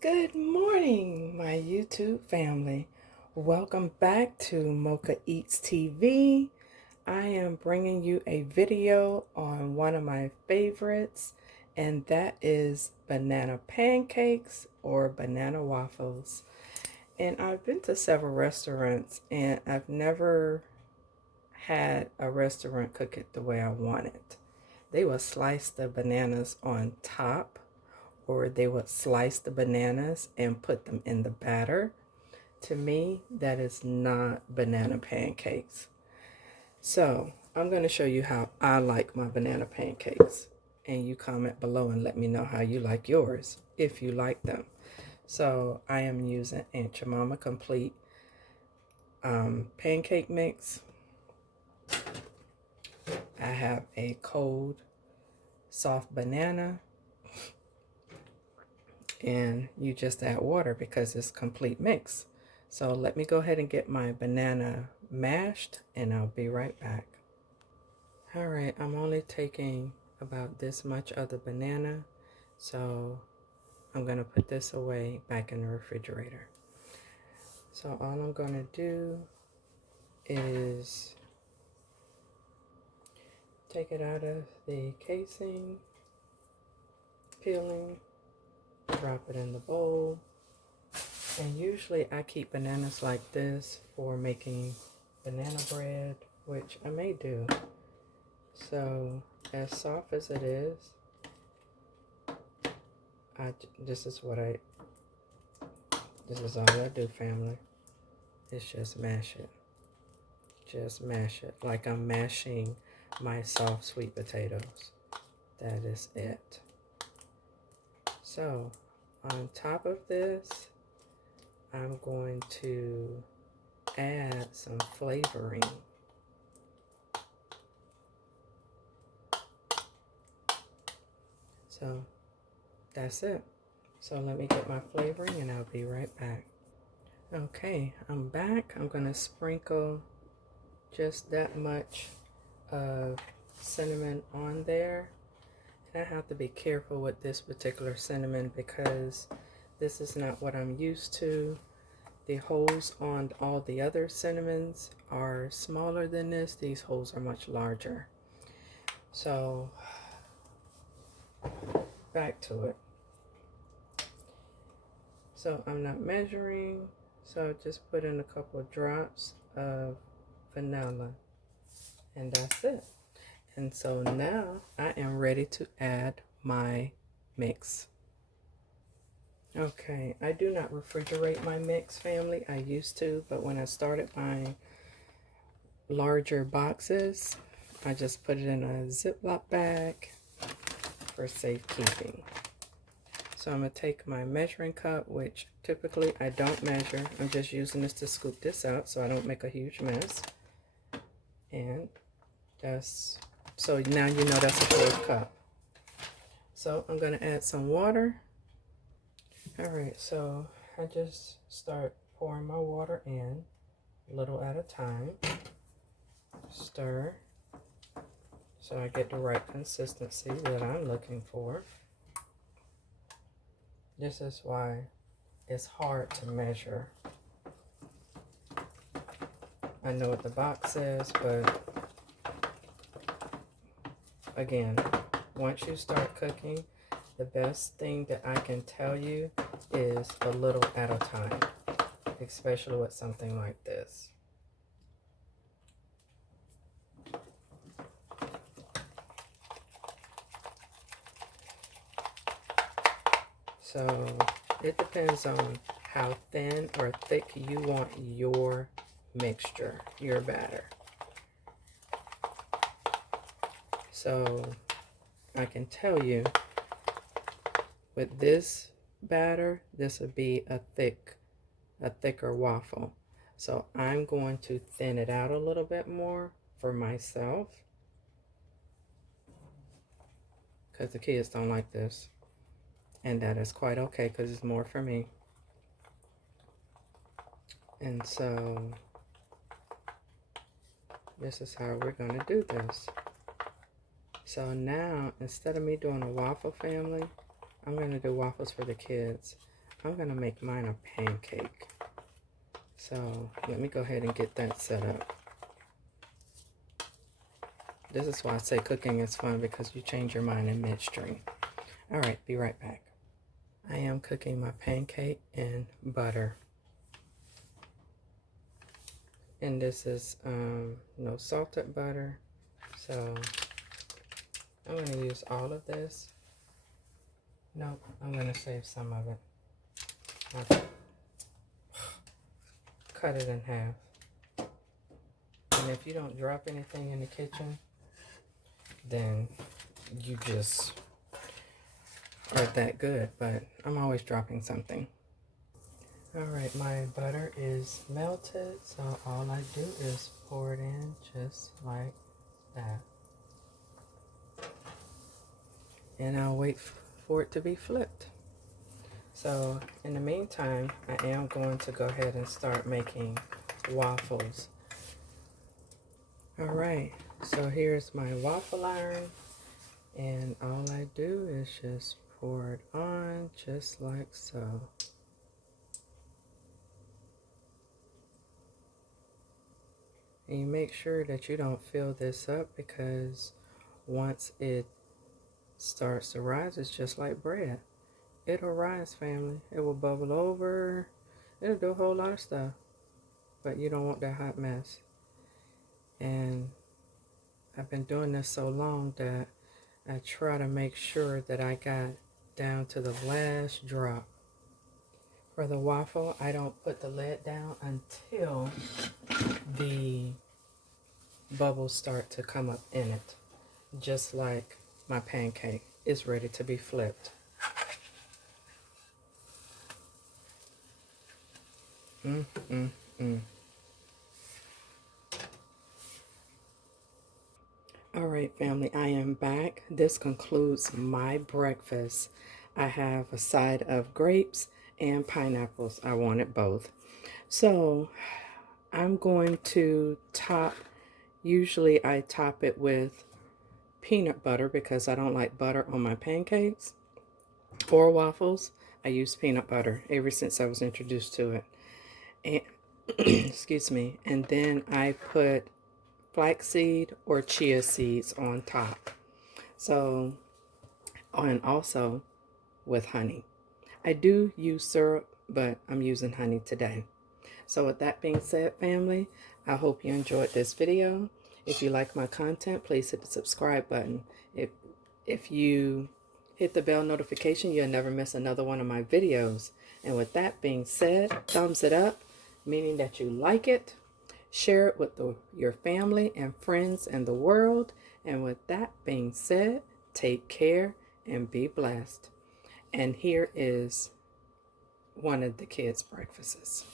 Good morning, my YouTube family. Welcome back to Mochaeatstv. I am bringing you a video on one of my favorites, and that is banana pancakes or banana waffles. And I've been to several restaurants, and I've never had a restaurant cook it the way I want it. They will slice the bananas on top, or they would slice the bananas and put them in the batter. To me, that is not banana pancakes. So I'm going to show you how I like my banana pancakes. And you comment below and let me know how you like yours, if you like them. So I am using Aunt JEMIMA Complete pancake mix. I have a cold, soft banana. And you just add water because it's complete mix. So let me go ahead and get my banana mashed and I'll be right back. All right, I'm only taking about this much of the banana, so I'm gonna put this away back in the refrigerator. So all I'm gonna do is take it out of the casing, peeling, drop it in the bowl. And usually I keep bananas like this for making banana bread, which I may do. So as soft as it is, this is all I do, family. Is just mash it. Just mash it like I'm mashing my soft sweet potatoes. That is it. So on top of this, I'm going to add some flavoring. So that's it. So let me get my flavoring and I'll be right back. Okay, I'm back. I'm going to sprinkle just that much of cinnamon on there. And I have to be careful with this particular cinnamon because this is not what I'm used to. The holes on all the other cinnamons are smaller than this. These holes are much larger. So back to it. So I'm not measuring. So just put in a couple of drops of vanilla. And that's it. And so now I am ready to add my mix. Okay, I do not refrigerate my mix, family. I used to, but when I started buying larger boxes, I just put it in a Ziploc bag for safekeeping. So I'm going to take my measuring cup, which typically I don't measure. I'm just using this to scoop this out so I don't make a huge mess. And that's, so now you know that's a full cup. So I'm going to add some water. All right, so I just start pouring my water in, a little at a time. Stir, so I get the right consistency that I'm looking for. This is why it's hard to measure. I know what the box says, but again, once you start cooking, the best thing that I can tell you is a little at a time, especially with something like this. So it depends on how thin or thick you want your mixture, your batter. So I can tell you, with this batter, this would be a thicker waffle. So I'm going to thin it out a little bit more for myself, because the kids don't like this. And that is quite okay because it's more for me. And so this is how we're going to do this. So now, instead of me doing a waffle, family, I'm going to do waffles for the kids. I'm going to make mine a pancake. So let me go ahead and get that set up. This is why I say cooking is fun, because you change your mind in midstream. All right, be right back. I am cooking my pancake in butter. And this is no salted butter. So I'm going to use all of this. Nope, I'm going to save some of it. Okay. Cut it in half. And if you don't drop anything in the kitchen, then you just aren't that good. But I'm always dropping something. Alright, my butter is melted, so all I do is pour it in just like that. And I'll wait for it to be flipped. So in the meantime, I am going to go ahead and start making waffles. Alright, so here's my waffle iron, and all I do is just pour it on just like so. And you make sure that you don't fill this up, because once it starts to rise, it's just like bread. It'll rise, family. It will bubble over. It'll do a whole lot of stuff. But you don't want that hot mess. And I've been doing this so long that I try to make sure that I got down to the last drop. For the waffle, I don't put the lid down until the bubbles start to come up in it. Just like my pancake is ready to be flipped. Alright, family, I am back. This concludes my breakfast. I have a side of grapes and pineapples. I wanted both. So I'm going to top, usually I top it with peanut butter because I don't like butter on my pancakes or waffles. I use peanut butter ever since I was introduced to it. And excuse me. And then I put flaxseed or chia seeds on top. So, and also with honey. I do use syrup, but I'm using honey today. So with that being said, family, I hope you enjoyed this video. If you like my content, please hit the subscribe button. If you hit the bell notification, you'll never miss another one of my videos. And with that being said, thumbs it up, meaning that you like it. Share it with your family and friends and the world. And with that being said, take care and be blessed. And here is one of the kids' breakfasts.